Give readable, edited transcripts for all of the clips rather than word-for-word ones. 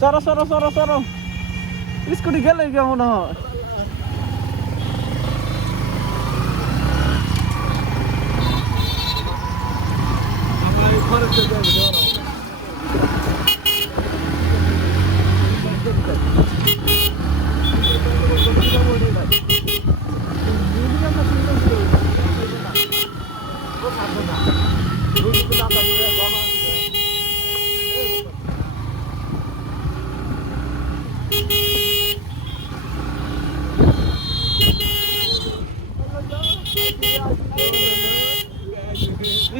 সরো সরো সরো সরো স্কুটি গেলে কেমন হয়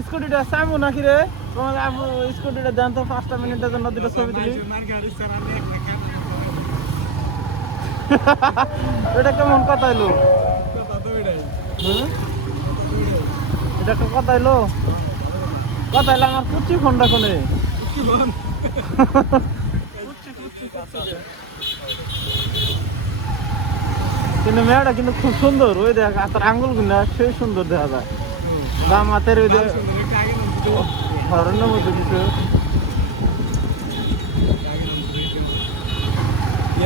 স্কুটিটা সামু নাকি রে তোমার স্কুটিটা জানতো 5 মিনিটের জন্য দুটো ছবি তুলি এটা কেমন কথা এলো এটা একটা কথা এলো কথা এলো আমার কুচি ফোনটা কোনে কিন্তু মেয়েটা কিন্তু খুব সুন্দর ওই দেখ তার আঙ্গুল গুলো সেই সুন্দর দেখা যায় বাম হাতের ওই ধরনের মধ্যে কিছু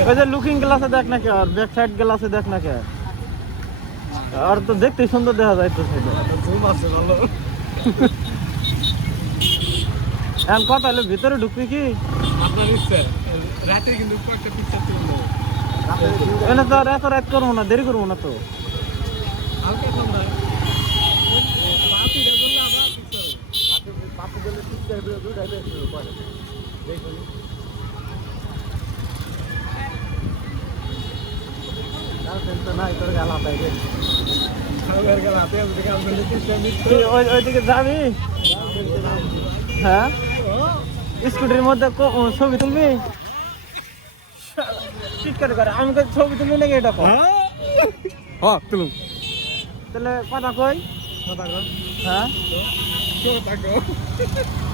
ওই যে লুকিং গ্লাসে দেখ না কে আর ব্যাক সাইড গ্লাসে দেখ না কে আর তো দেখতে সুন্দর দেখা যায় তো সেটা এখন কথা হলো ভিতরে ঢুকবি কি আপনার ইচ্ছা রাতে কিন্তু একটা পিকচার তুলবো এনে তো আর এত রাত করবো না দেরি করবো না তো হালকা ঠান্ডা ওইদিকে যাবি হ্যাঁ স্কুটির মধ্যে ছবি তুলবি চিৎকার করে আমাকে ছবি তুলবি নাকি এটা হ্যাঁ তুলুন তাহলে কথা কই কথা হ্যাঁ কথা